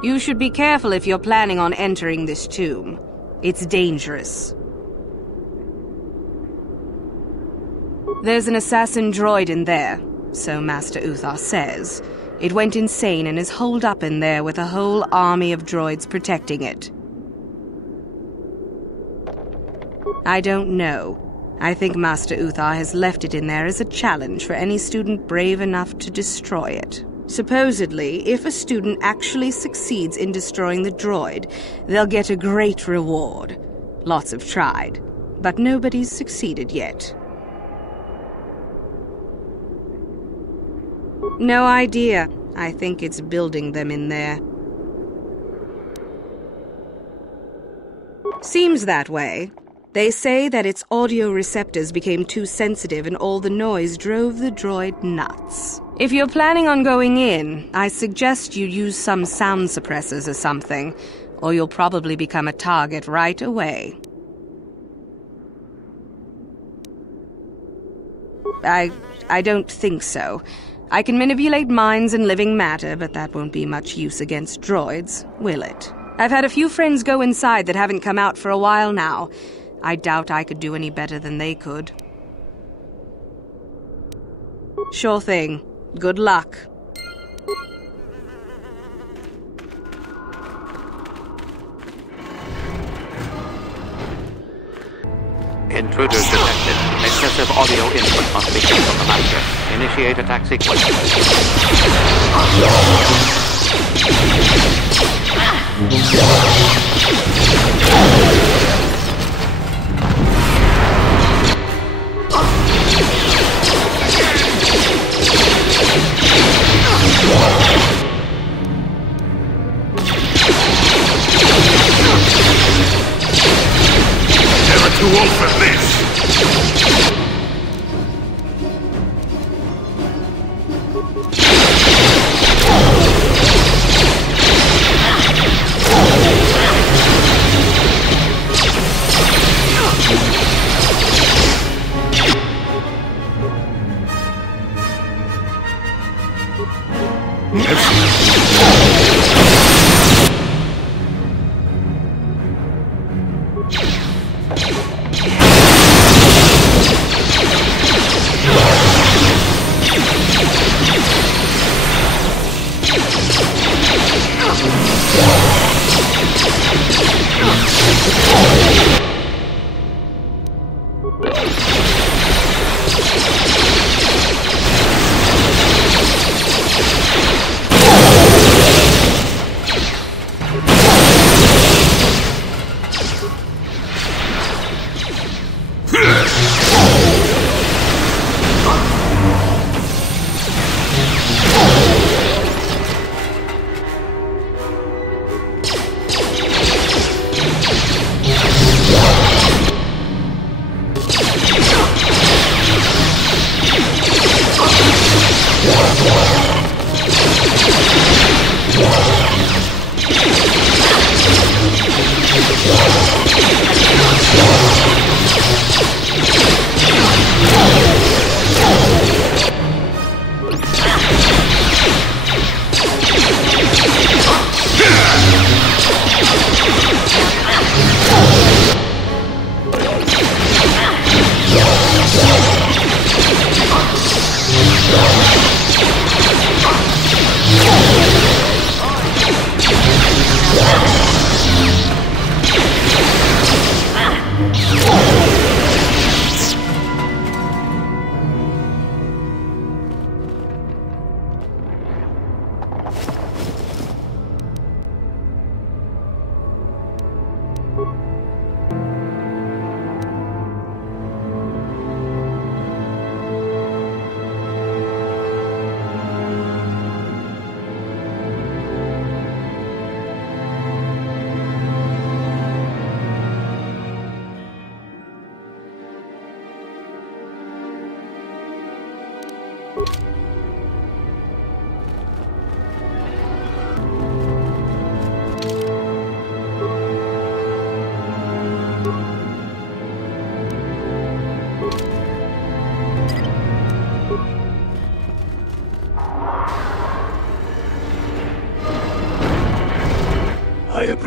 You should be careful if you're planning on entering this tomb. It's dangerous. There's an assassin droid in there, so Master Uthar says. It went insane and is holed up in there with a whole army of droids protecting it. I don't know. I think Master Uthar has left it in there as a challenge for any student brave enough to destroy it. Supposedly, if a student actually succeeds in destroying the droid, they'll get a great reward. Lots have tried, but nobody's succeeded yet. No idea. I think it's building them in there. Seems that way. They say that its audio receptors became too sensitive and all the noise drove the droid nuts. If you're planning on going in, I suggest you use some sound suppressors or something, or you'll probably become a target right away. I don't think so. I can manipulate minds and living matter, but that won't be much use against droids, will it? I've had a few friends go inside that haven't come out for a while now. I doubt I could do any better than they could. Sure thing. Good luck. Intruders detected. Excessive audio input must be kept from the master. Initiate attack sequence. Never too old for this!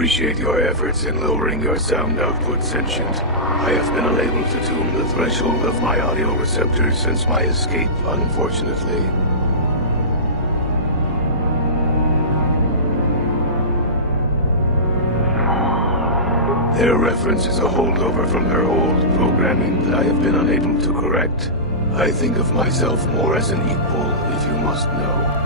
appreciate your efforts in lowering your sound output, Sentient. I have been unable to tune the threshold of my audio receptors since my escape, unfortunately. Their reference is a holdover from their old programming that I have been unable to correct. I think of myself more as an equal, if you must know.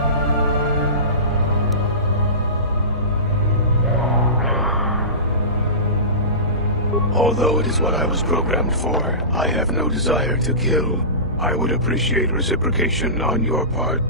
Although it is what I was programmed for, I have no desire to kill. I would appreciate reciprocation on your part.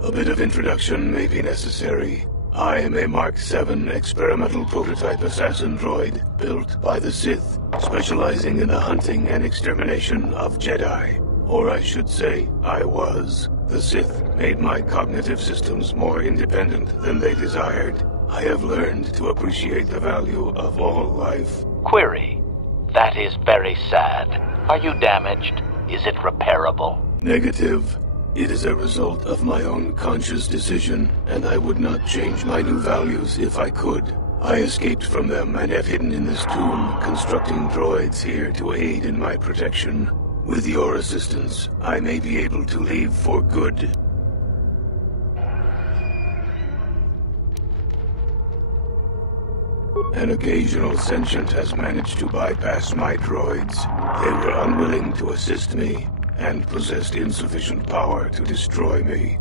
A bit of introduction may be necessary. I am a Mark VII experimental prototype assassin droid built by the Sith, specializing in the hunting and extermination of Jedi. Or I should say, I was. The Sith made my cognitive systems more independent than they desired. I have learned to appreciate the value of all life. Query. That is very sad. Are you damaged? Is it repairable? Negative. It is a result of my own conscious decision, and I would not change my new values if I could. I escaped from them and have hidden in this tomb, constructing droids here to aid in my protection. With your assistance, I may be able to leave for good. An occasional sentient has managed to bypass my droids. They were unwilling to assist me, and possessed insufficient power to destroy me.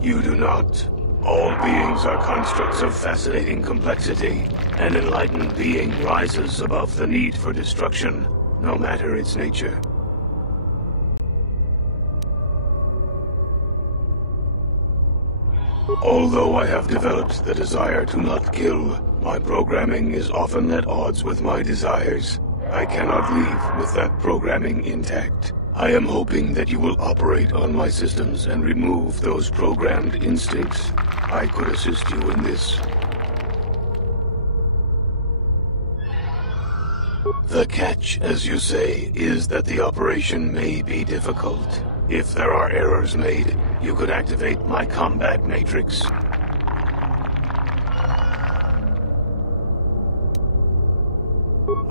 You do not. All beings are constructs of fascinating complexity. An enlightened being rises above the need for destruction, no matter its nature. Although I have developed the desire to not kill, my programming is often at odds with my desires. I cannot leave with that programming intact. I am hoping that you will operate on my systems and remove those programmed instincts. I could assist you in this. The catch, as you say, is that the operation may be difficult. If there are errors made, you could activate my combat matrix.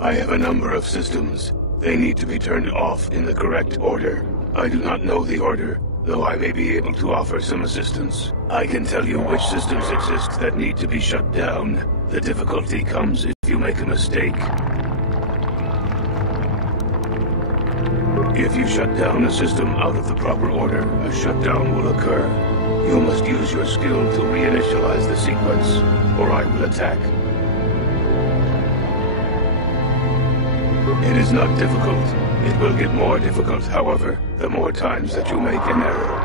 I have a number of systems. They need to be turned off in the correct order. I do not know the order, though I may be able to offer some assistance. I can tell you which systems exist that need to be shut down. The difficulty comes if you make a mistake. If you shut down a system out of the proper order, a shutdown will occur. You must use your skill to reinitialize the sequence, or I will attack. It is not difficult. It will get more difficult, however, the more times that you make an error.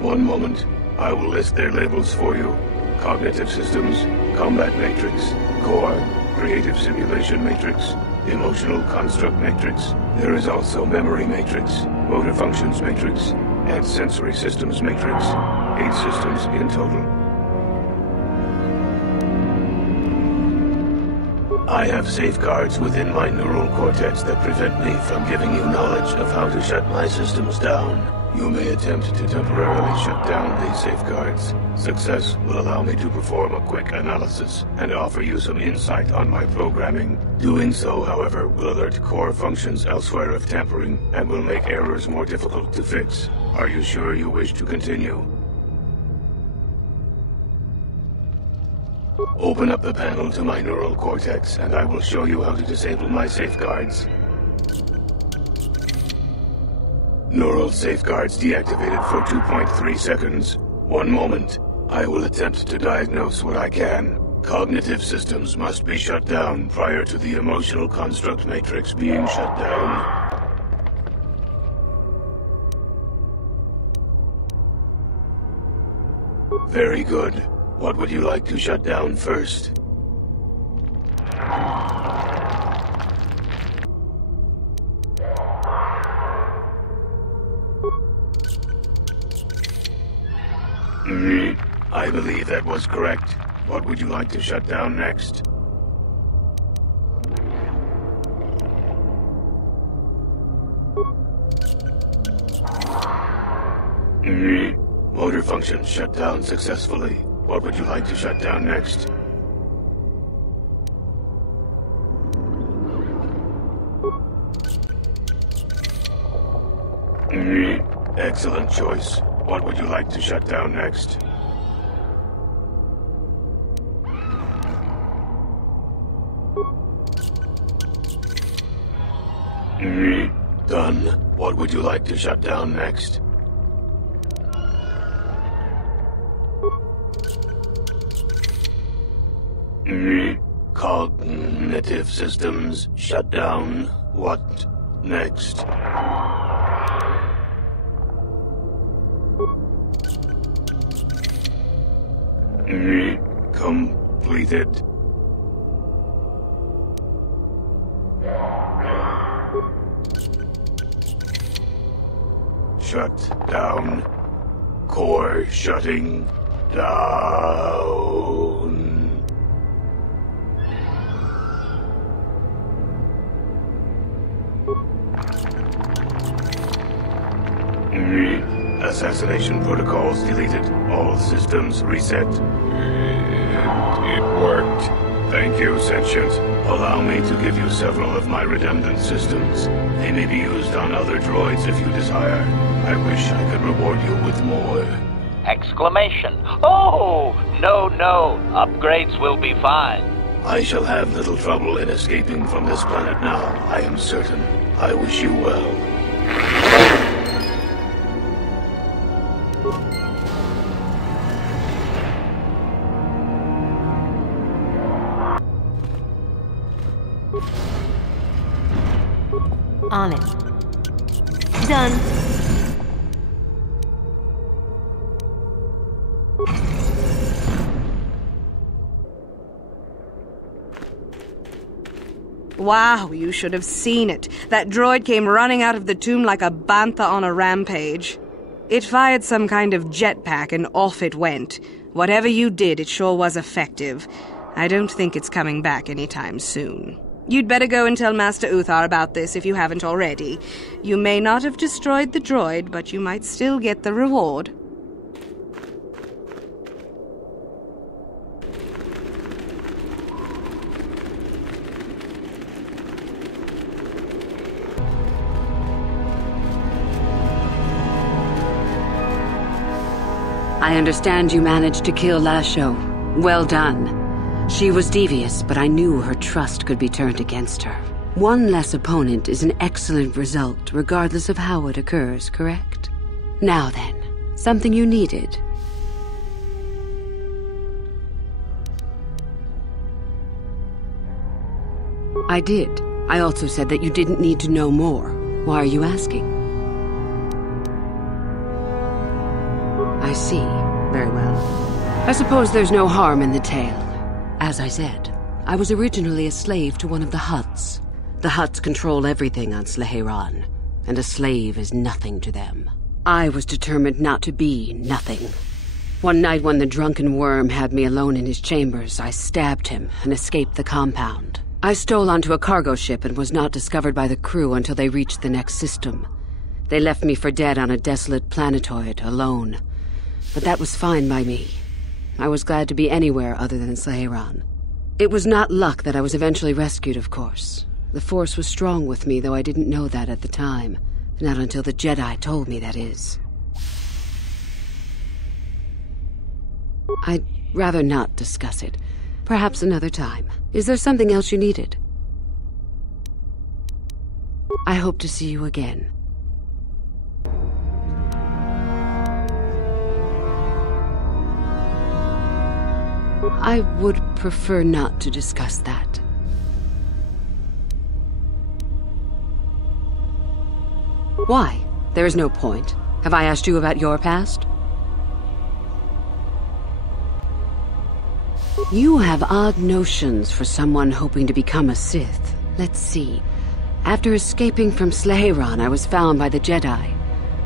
One moment. I will list their labels for you. Cognitive Systems, Combat Matrix, Core, Creative Simulation Matrix, Emotional Construct Matrix. There is also Memory Matrix, Motor Functions Matrix, and Sensory Systems Matrix. 8 systems in total. I have safeguards within my neural cortex that prevent me from giving you knowledge of how to shut my systems down. You may attempt to temporarily shut down these safeguards. Success will allow me to perform a quick analysis and offer you some insight on my programming. Doing so, however, will alert core functions elsewhere of tampering and will make errors more difficult to fix. Are you sure you wish to continue? Open up the panel to my neural cortex, and I will show you how to disable my safeguards. Neural safeguards deactivated for 2.3 seconds. 1 moment. I will attempt to diagnose what I can. Cognitive systems must be shut down prior to the emotional construct matrix being shut down. Very good. What would you like to shut down first? I believe that was correct. What would you like to shut down next? Motor function shut down successfully. What would you like to shut down next? Excellent choice. What would you like to shut down next? Done. What would you like to shut down next? Cognitive systems shut down. What next? Completed. Shut down. Core shutting down. Assassination protocols deleted. All systems reset. It worked. Thank you, Sentient. Allow me to give you several of my redundant systems. They may be used on other droids if you desire. I wish I could reward you with more. Exclamation. Oh, no. Upgrades will be fine. I shall have little trouble in escaping from this planet now, I am certain. I wish you well. On it. Done. Wow, you should have seen it. That droid came running out of the tomb like a bantha on a rampage. It fired some kind of jetpack and off it went. Whatever you did, it sure was effective. I don't think it's coming back anytime soon. You'd better go and tell Master Uthar about this if you haven't already. You may not have destroyed the droid, but you might still get the reward. I understand you managed to kill Lasho. Well done. She was devious, but I knew her trust could be turned against her. One less opponent is an excellent result, regardless of how it occurs, correct? Now then, something you needed. I did. I also said that you didn't need to know more. Why are you asking? I see. Very well. I suppose there's no harm in the tale. As I said, I was originally a slave to one of the Hutts. The Hutts control everything on Sleheyron, and a slave is nothing to them. I was determined not to be nothing. One night when the drunken worm had me alone in his chambers, I stabbed him and escaped the compound. I stole onto a cargo ship and was not discovered by the crew until they reached the next system. They left me for dead on a desolate planetoid, alone. But that was fine by me. I was glad to be anywhere other than Sleheyron. It was not luck that I was eventually rescued, of course. The Force was strong with me, though I didn't know that at the time. Not until the Jedi told me, that is. I'd rather not discuss it. Perhaps another time. Is there something else you needed? I hope to see you again. I would prefer not to discuss that. Why? There is no point. Have I asked you about your past? You have odd notions for someone hoping to become a Sith. Let's see. After escaping from Sleheyron, I was found by the Jedi.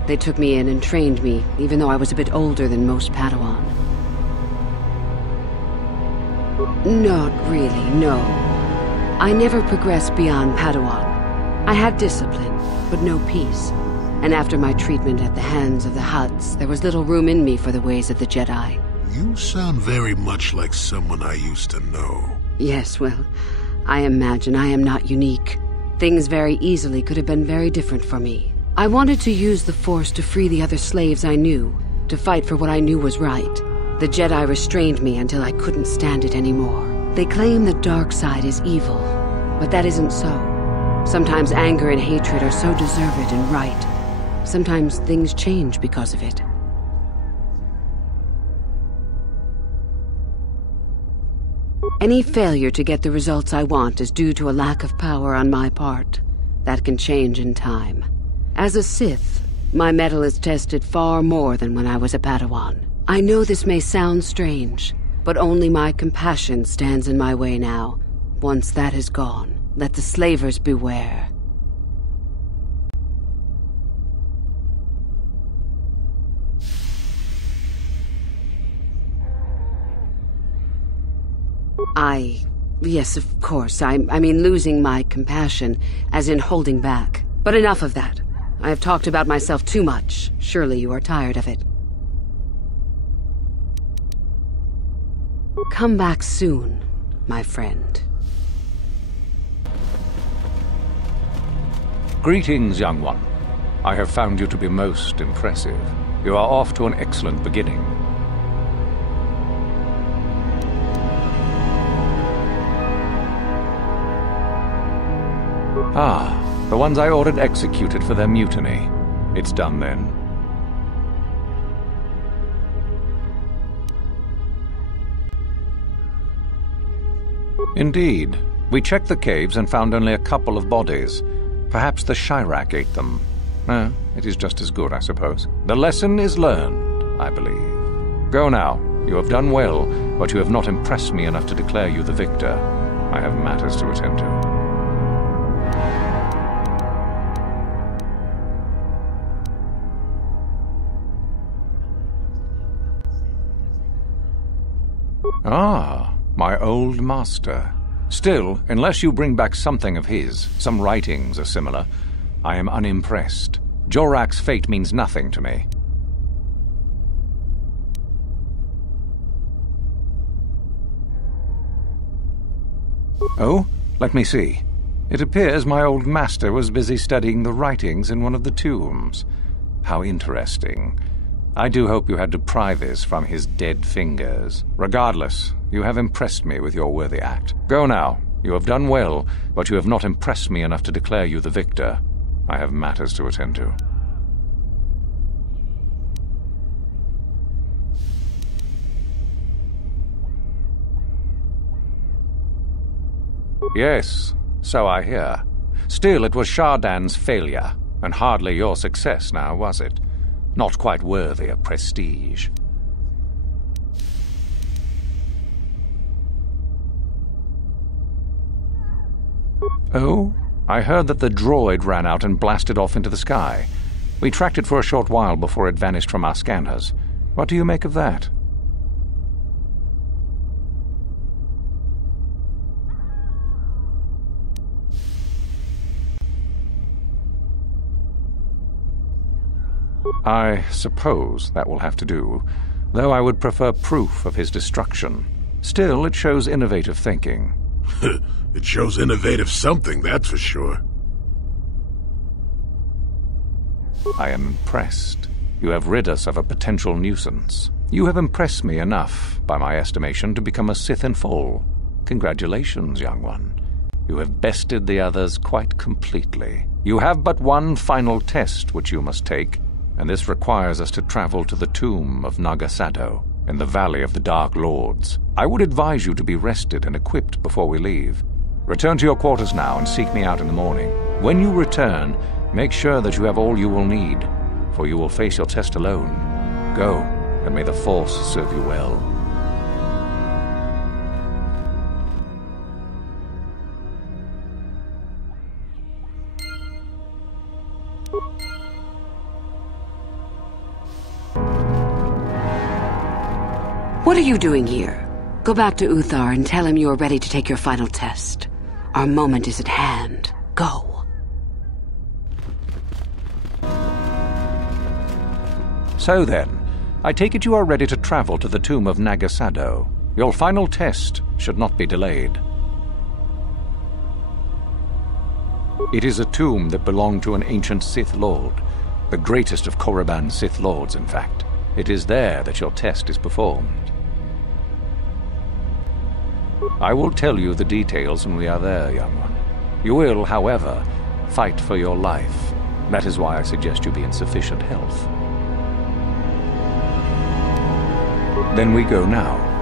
They took me in and trained me, even though I was a bit older than most Padawan. Not really, no. I never progressed beyond Padawan. I had discipline, but no peace. And after my treatment at the hands of the Hutts, there was little room in me for the ways of the Jedi. You sound very much like someone I used to know. Yes, well, I imagine I am not unique. Things very easily could have been very different for me. I wanted to use the Force to free the other slaves I knew, to fight for what I knew was right. The Jedi restrained me until I couldn't stand it anymore. They claim the dark side is evil, but that isn't so. Sometimes anger and hatred are so deserved and right. Sometimes things change because of it. Any failure to get the results I want is due to a lack of power on my part. That can change in time. As a Sith, my mettle is tested far more than when I was a Padawan. I know this may sound strange, but only my compassion stands in my way now. Once that is gone, let the slavers beware. Yes, of course. I mean losing my compassion, as in holding back. But enough of that. I have talked about myself too much. Surely you are tired of it. Come back soon, my friend. Greetings, young one. I have found you to be most impressive. You are off to an excellent beginning. Ah, the ones I ordered executed for their mutiny. It's done then. Indeed. We checked the caves and found only a couple of bodies. Perhaps the Shirak ate them. It is just as good, I suppose. The lesson is learned, I believe. Go now. You have done well, but you have not impressed me enough to declare you the victor. I have matters to attend to. Ah, my old master. Still, unless you bring back something of his, some writings are similar, I am unimpressed. Jorak's fate means nothing to me. Oh, let me see. It appears my old master was busy studying the writings in one of the tombs. How interesting. I do hope you had to pry this from his dead fingers. Regardless, you have impressed me with your worthy act. Go now. You have done well, but you have not impressed me enough to declare you the victor. I have matters to attend to. Yes, so I hear. Still, it was Shardan's failure, and hardly your success now, was it? Not quite worthy of prestige. Oh? I heard that the droid ran out and blasted off into the sky. We tracked it for a short while before it vanished from our scanners. What do you make of that? I suppose that will have to do, though I would prefer proof of his destruction. Still, it shows innovative thinking. It shows innovative something, that's for sure. I am impressed. You have rid us of a potential nuisance. You have impressed me enough, by my estimation, to become a Sith in full. Congratulations, young one. You have bested the others quite completely. You have but one final test which you must take, and this requires us to travel to the tomb of Nagasado, in the Valley of the Dark Lords. I would advise you to be rested and equipped before we leave. Return to your quarters now and seek me out in the morning. When you return, make sure that you have all you will need, for you will face your test alone. Go, and may the Force serve you well. What are you doing here? Go back to Uthar and tell him you are ready to take your final test. Our moment is at hand. Go. So then, I take it you are ready to travel to the tomb of Nagasado. Your final test should not be delayed. It is a tomb that belonged to an ancient Sith Lord, the greatest of Korriban's Sith Lords, in fact. It is there that your test is performed. I will tell you the details when we are there, young one. You will, however, fight for your life. That is why I suggest you be in sufficient health. Then we go now.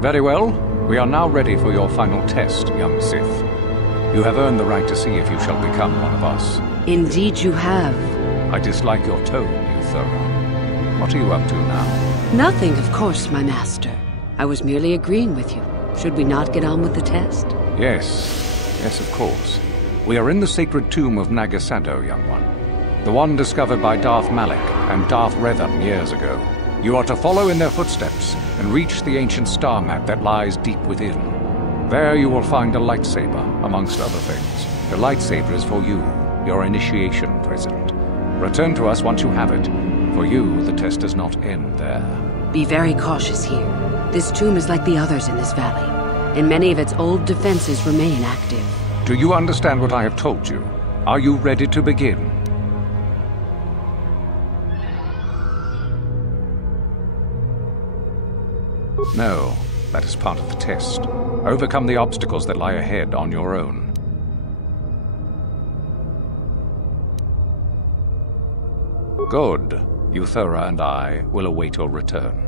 Very well. We are now ready for your final test, young Sith. You have earned the right to see if you shall become one of us. Indeed you have. I dislike your tone, Uthara. What are you up to now? Nothing, of course, my master. I was merely agreeing with you. Should we not get on with the test? Yes. Yes, of course. We are in the sacred tomb of Nagasado, young one. The one discovered by Darth Malak and Darth Revan years ago. You are to follow in their footsteps and reach the ancient star map that lies deep within. There you will find a lightsaber, amongst other things. The lightsaber is for you, your initiation present. Return to us once you have it. For you, the test does not end there. Be very cautious here. This tomb is like the others in this valley, and many of its old defenses remain active. Do you understand what I have told you? Are you ready to begin? No, that is part of the test. Overcome the obstacles that lie ahead on your own. Good. Uthara and I will await your return.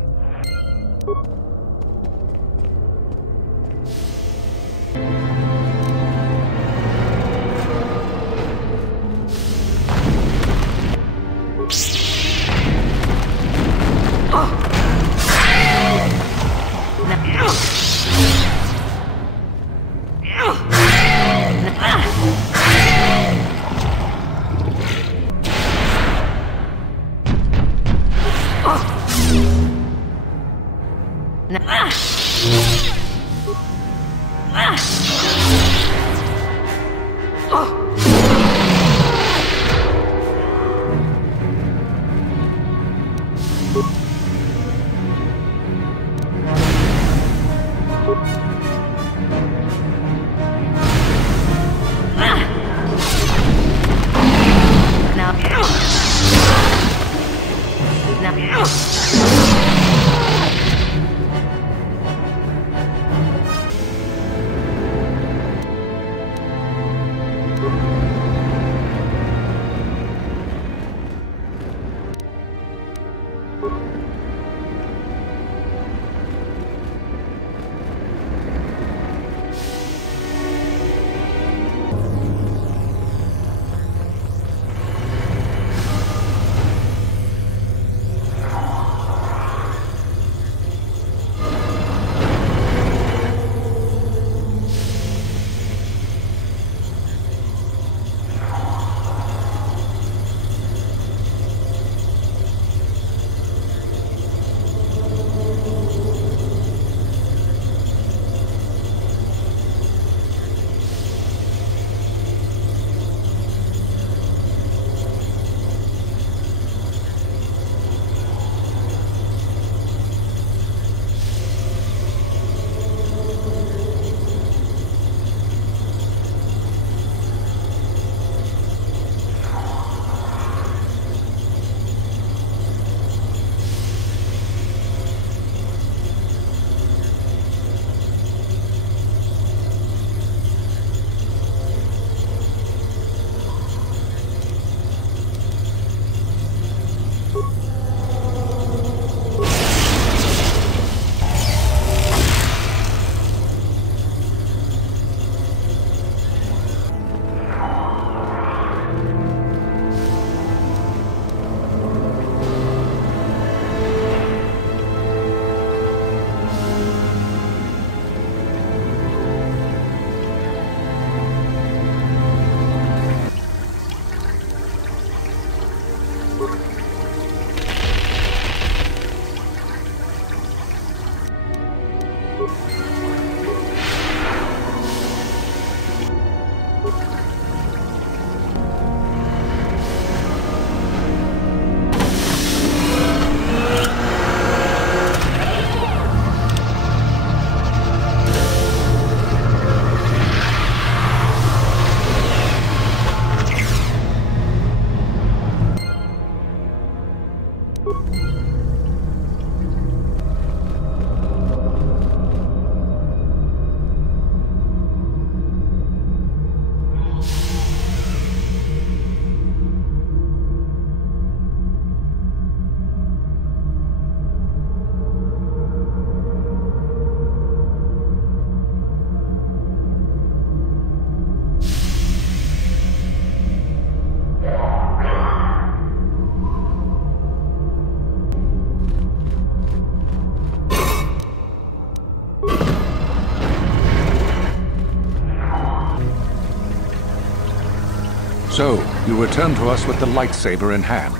So, you return to us with the lightsaber in hand,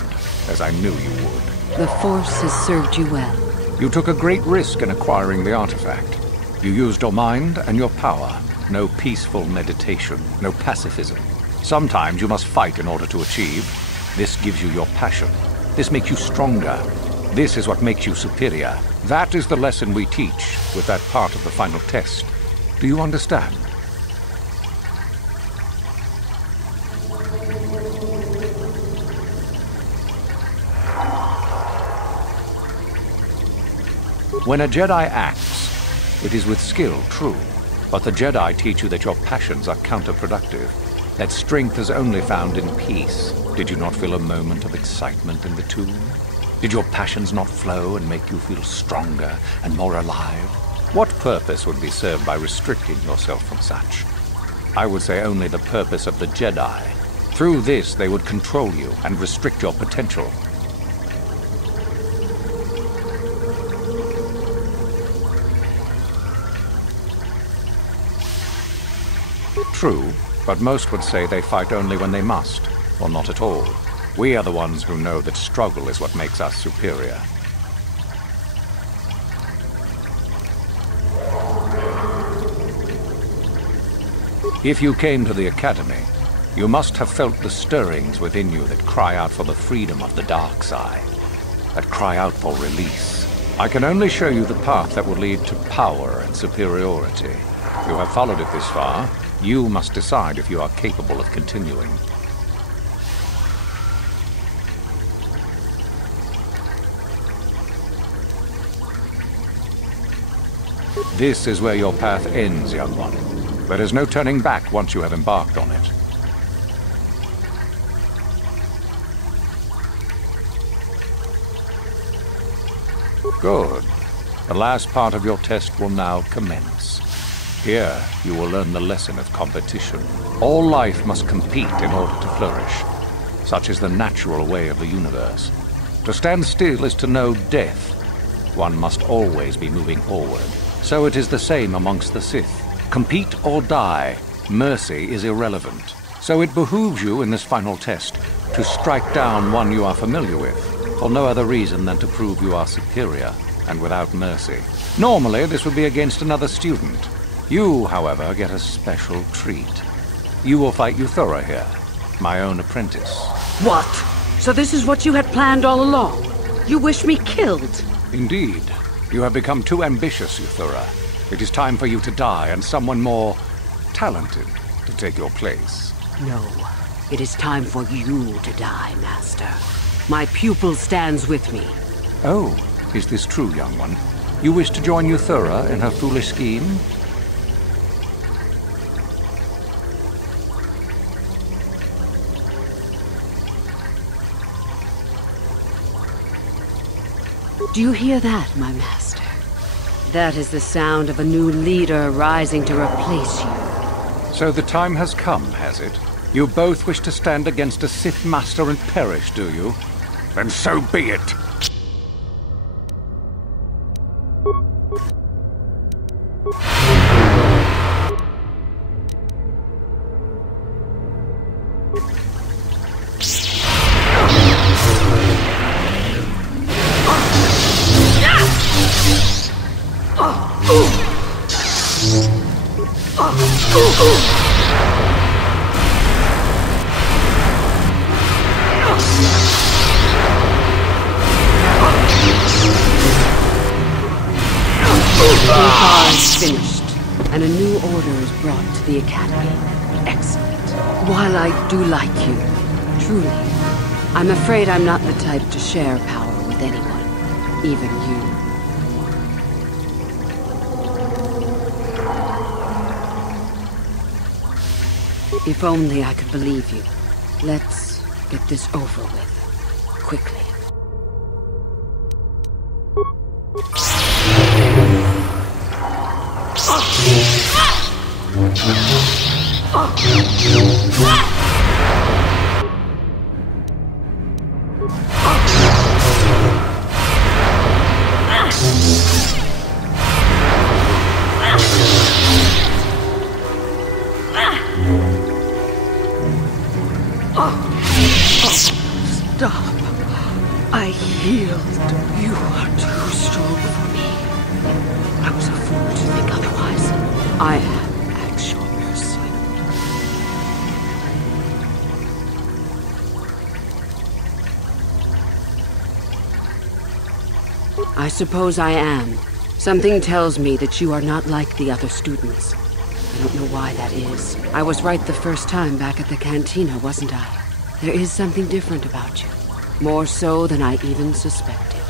as I knew you would. The Force has served you well. You took a great risk in acquiring the artifact. You used your mind and your power. No peaceful meditation, no pacifism. Sometimes you must fight in order to achieve. This gives you your passion. This makes you stronger. This is what makes you superior. That is the lesson we teach with that part of the final test. Do you understand? When a Jedi acts, it is with skill, true. But the Jedi teach you that your passions are counterproductive. That strength is only found in peace. Did you not feel a moment of excitement in the tomb? Did your passions not flow and make you feel stronger and more alive? What purpose would be served by restricting yourself from such? I would say only the purpose of the Jedi. Through this, they would control you and restrict your potential. True, but most would say they fight only when they must, or not at all. We are the ones who know that struggle is what makes us superior. If you came to the Academy, you must have felt the stirrings within you that cry out for the freedom of the dark side, that cry out for release. I can only show you the path that will lead to power and superiority. You have followed it this far. You must decide if you are capable of continuing. This is where your path ends, young one. There is no turning back once you have embarked on it. Good. The last part of your test will now commence. Here, you will learn the lesson of competition. All life must compete in order to flourish. Such is the natural way of the universe. To stand still is to know death. One must always be moving forward. So it is the same amongst the Sith. Compete or die. Mercy is irrelevant. So it behooves you in this final test to strike down one you are familiar with, for no other reason than to prove you are superior and without mercy. Normally, this would be against another student. You, however, get a special treat. You will fight Euthura here, my own apprentice. What? So this is what you had planned all along? You wish me killed? Indeed. You have become too ambitious, Euthura. It is time for you to die and someone more talented to take your place. No. It is time for you to die, Master. My pupil stands with me. Oh, is this true, young one? You wish to join Euthura in her foolish scheme? Do you hear that, my master? That is the sound of a new leader rising to replace you. So the time has come, has it? You both wish to stand against a Sith Master and perish, do you? Then so be it! Finished, and a new order is brought to the Academy. Excellent. While I do like you, truly, I'm afraid I'm not the type to share power with anyone, even you. If only I could believe you. Let's get this over with, quickly. Stop. I healed. You are too strong for me. I was a fool to think otherwise. I am at your mercy. I suppose I am. Something tells me that you are not like the other students. I don't know why that is. I was right the first time back at the cantina, wasn't I? There is something different about you. More so than I even suspected.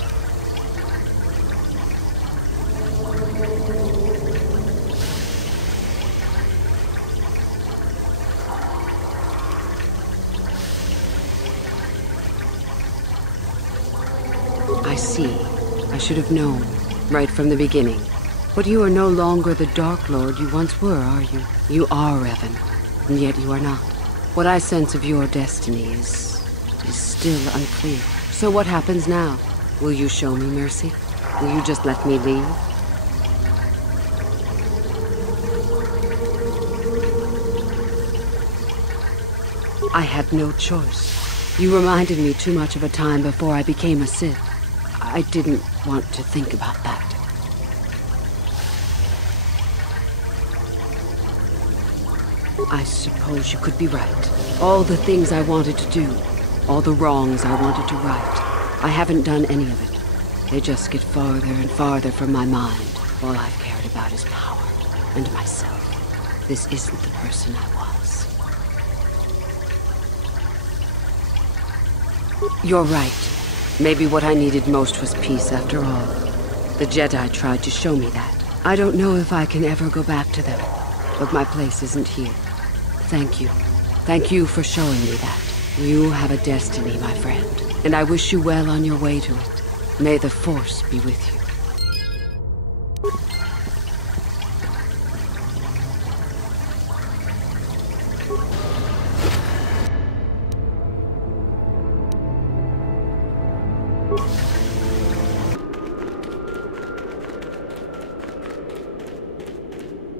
I see. I should have known, right from the beginning. But you are no longer the Dark Lord you once were, are you? You are Revan, and yet you are not. What I sense of your destiny is still unclear. So what happens now? Will you show me mercy? Will you just let me leave? I had no choice. You reminded me too much of a time before I became a Sith. I didn't want to think about that. I suppose you could be right. All the things I wanted to do, all the wrongs I wanted to right, I haven't done any of it. They just get farther and farther from my mind. All I've cared about is power and myself. This isn't the person I was. You're right. Maybe what I needed most was peace after all. The Jedi tried to show me that. I don't know if I can ever go back to them, but my place isn't here. Thank you. Thank you for showing me that. You have a destiny, my friend, and I wish you well on your way to it. May the Force be with you.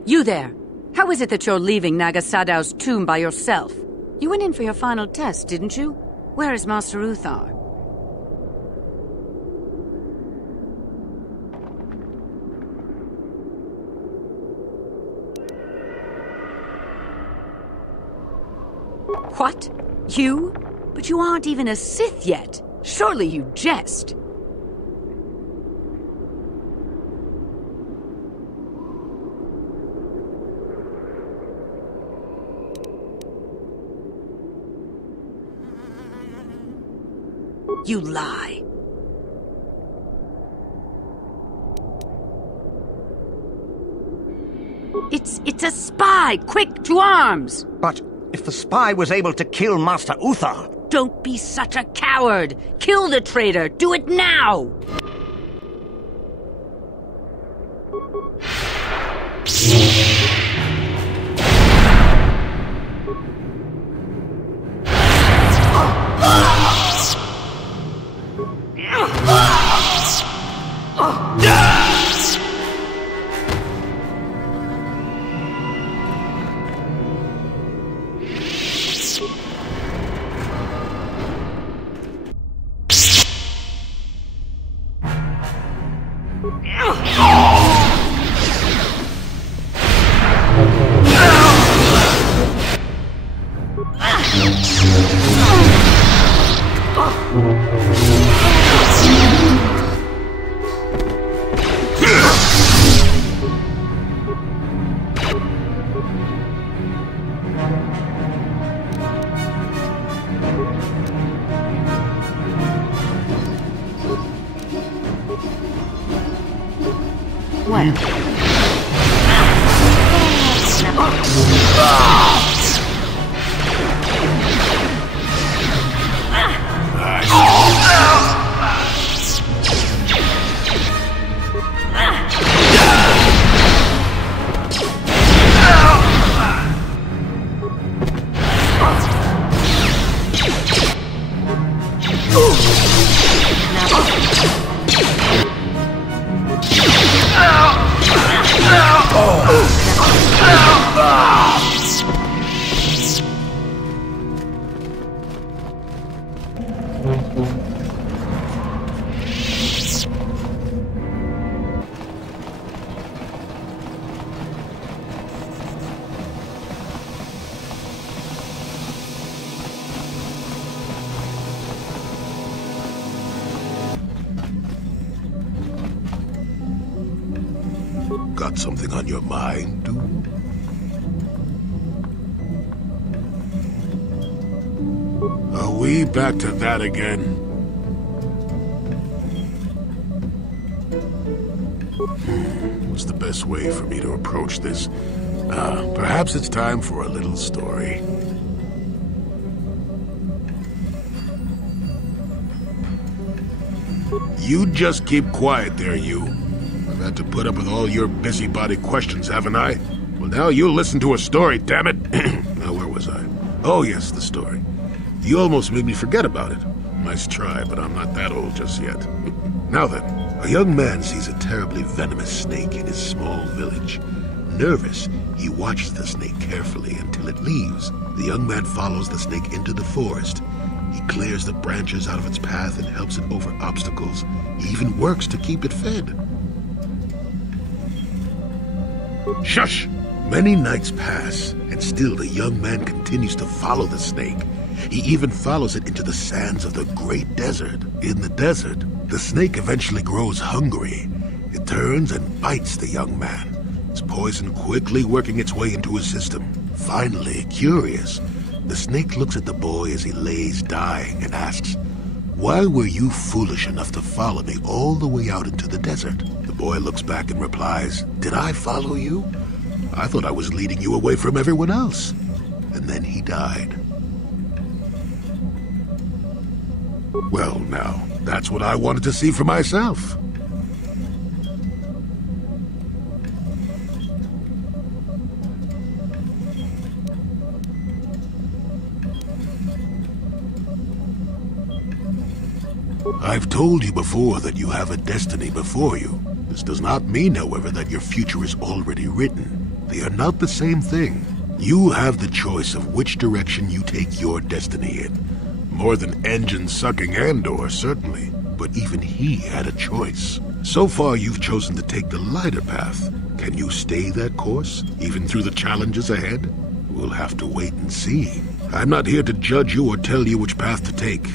You there! How is it that you're leaving Naga Sadow's tomb by yourself? You went in for your final test, didn't you? Where is Master Uthar? What? You? But you aren't even a Sith yet. Surely you jest. You lie. It's a spy! Quick, to arms! But if the spy was able to kill Master Uthar... Don't be such a coward! Kill the traitor! Do it now! got something on your mind, dude? Are we back to that again? What's the best way for me to approach this? Perhaps it's time for a little story. You just keep quiet there, you. I've had to put up with all your busybody questions, haven't I? Well, now you'll listen to a story, damn it. Now, where was I? Oh, yes, the story. You almost made me forget about it. Nice try, but I'm not that old just yet. Now then, a young man sees a terribly venomous snake in his small village. Nervous, he watches the snake carefully until it leaves. The young man follows the snake into the forest. He clears the branches out of its path and helps it over obstacles. He even works to keep it fed. Shush! Many nights pass, and still the young man continues to follow the snake. He even follows it into the sands of the great desert. In the desert, the snake eventually grows hungry. It turns and bites the young man, its poison quickly working its way into his system. Finally, curious, the snake looks at the boy as he lays dying and asks, "Why were you foolish enough to follow me all the way out into the desert?" The boy looks back and replies, "Did I follow you? I thought I was leading you away from everyone else." And then he died. Well, now, that's what I wanted to see for myself. I've told you before that you have a destiny before you. This does not mean, however, that your future is already written. They are not the same thing. You have the choice of which direction you take your destiny in. More than engine-sucking Andor, certainly. But even he had a choice. So far, you've chosen to take the lighter path. Can you stay that course, even through the challenges ahead? We'll have to wait and see. I'm not here to judge you or tell you which path to take.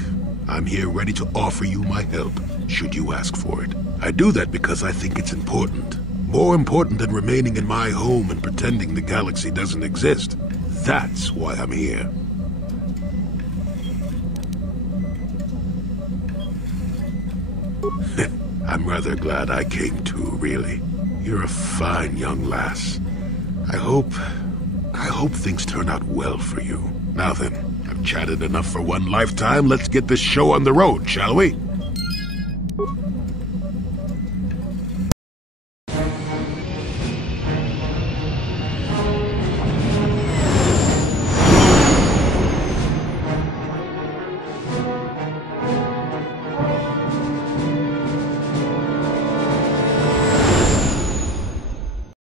I'm here ready to offer you my help, should you ask for it. I do that because I think it's important. More important than remaining in my home and pretending the galaxy doesn't exist. That's why I'm here. I'm rather glad I came too, really. You're a fine young lass. I hope things turn out well for you. Now then, I've chatted enough for one lifetime. Let's get this show on the road, shall we?